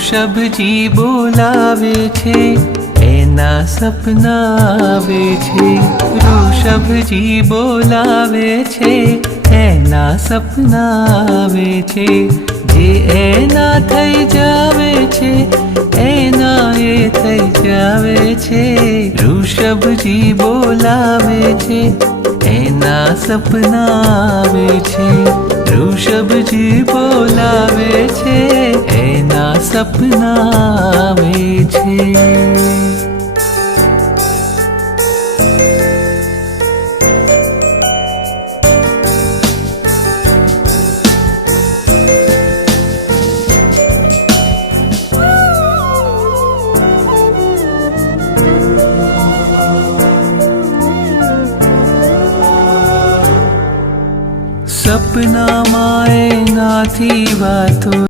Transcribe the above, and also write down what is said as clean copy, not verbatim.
ઋષભજી બોલાવે છે, એના સપના આવે છે. ઋષભજી બોલાવે છે, એના સપના આવે છે. જે એના થઈ જાવે છે, એના એ થઈ જાવે છે. ઋષભજી બોલાવે છે, એના સપના આવે છે. ઋષભજી બોલાવે છે, એના સપના આવે છે. સપનામાં એનાથી વાતો